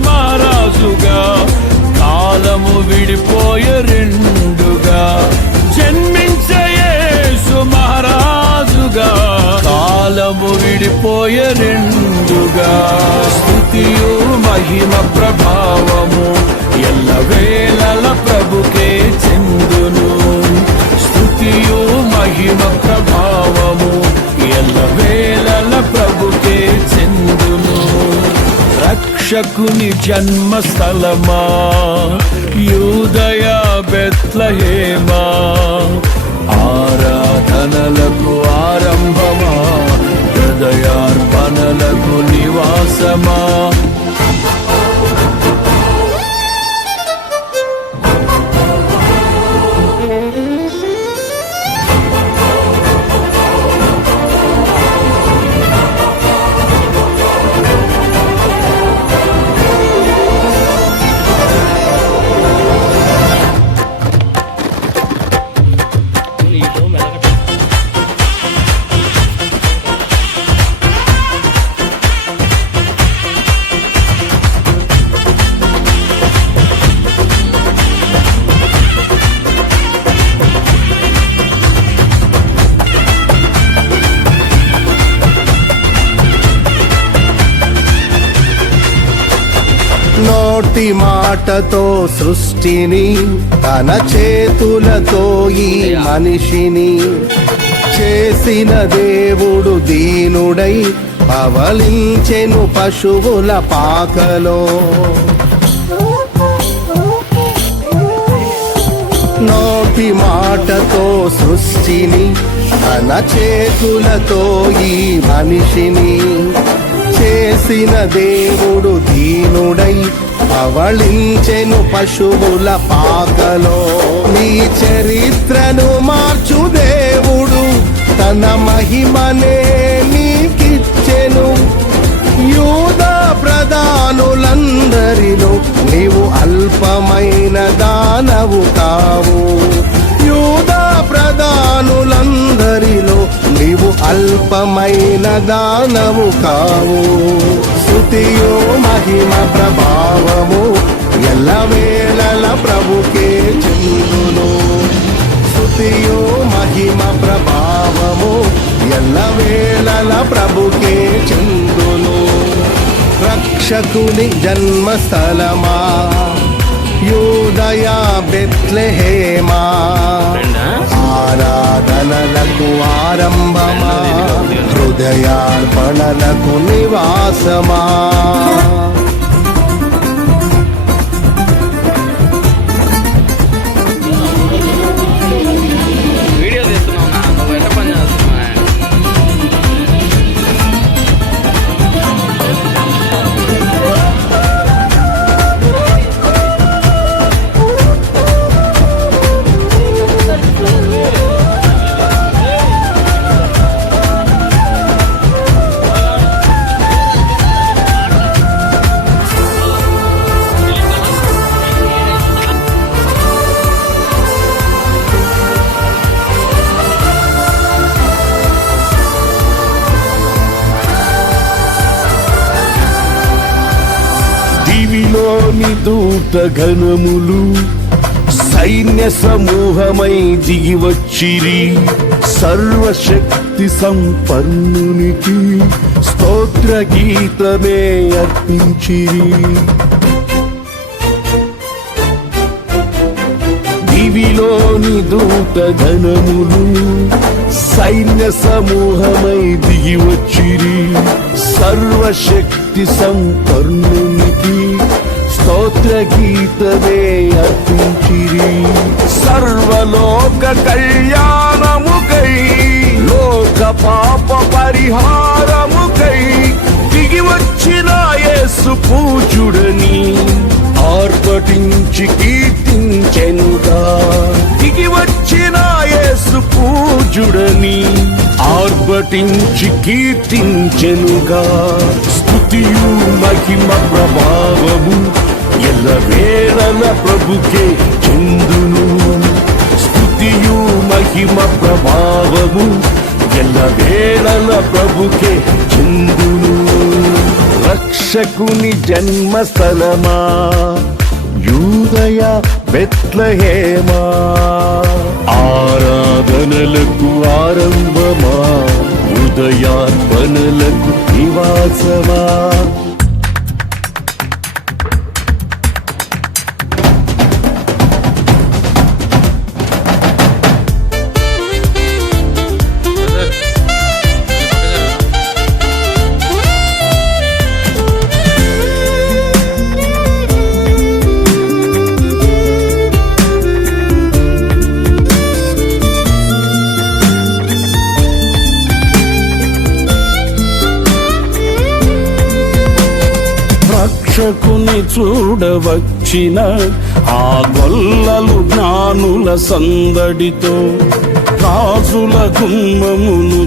మహారాజుగా కాలము విడిపోయే రెండుగా జన్మించే యేసు మహారాజుగా కాలము విడిపోయే రెండుగా స్తుతియు మహిమ ప్రభావము ఎల్లవేళల ప్రభుకే చెందును స్తుతియు మహిమ ప్రభావము ఎల్లవేళల ప్రభుకే చెందును రక్షకుని జన్మస్థలమా యూదయ బెత్లెహేమా ఆరాధనలకు ఆరంభమా హృదయార్పణలకు నివాసమా నోటి మాటతో సృష్టిని తన చేతులతో ఈ మనిషిని చేసిన దేవుడు దీనుడై పవలించెను పశువుల పాకలో నోటి మాటతో సృష్టిని తన చేతులతో ఈ మనిషిని చేసిన దేవుడు దీనుడై పవళించెను పశువుల పాకలో నీ చరిత్రను మార్చు దేవుడు తన మహిమనే నీకిచ్చెను యూదా ప్రధానులందరిలో నీవు అల్పమైన దానవు కావు యూదా ప్రధానులందరిలో నీవు అల్పమైన దానవు కావు స్తుతియో మహిమ ప్రభావము ఎల్లవేళల ప్రభుకే చెందును స్తుతియో మహిమ ప్రభావము ఎల్లవేళల ప్రభుకే చెందును రక్షకుని జన్మస్థలమా యూదయ బెత్లెహేమా ఆరాధనలకు ఆరంభమా హృదయార్పణలకు నివాసమా దివిలోని దూత గణములు సైన్య సమూహమై దిగివచ్చిరి సర్వశక్తి సంపన్నునికి స్తోత్ర గీతమే అర్పించిరి దివిలోని దూత గణములు సైన్య సమూహమై దిగివచ్చిరి సర్వశక్తి సంపన్నునికి స్తోత్ర గీతమే అర్పించిరి సర్వలోక కళ్యాణముకై లోక పాప పరిహారముకై దిగి వచ్చిన యేసు పూజుడని ఆర్భటించి కీర్తించెనుగా దిగి వచ్చిన యేసు పూజుడని ఆర్భటించి కీర్తించెనుగా స్తుతియు మహిమ ప్రభావము ఎల్లవేళల ప్రభుకే చెందును స్తుతియు మహిమ ప్రభావము ఎల్లవేళల ప్రభుకే చెందును రక్షకుని జన్మస్థలమా, యూదయ బెత్లెహేమా, ఆరాధనలకు ఆరంభమా, ఉదయార్పణలకు నివాసమా. రక్షకుని చూడవచ్చిన ఆ గొల్లలు జ్ఞానుల సందడితో రాజుల గుమ్మమును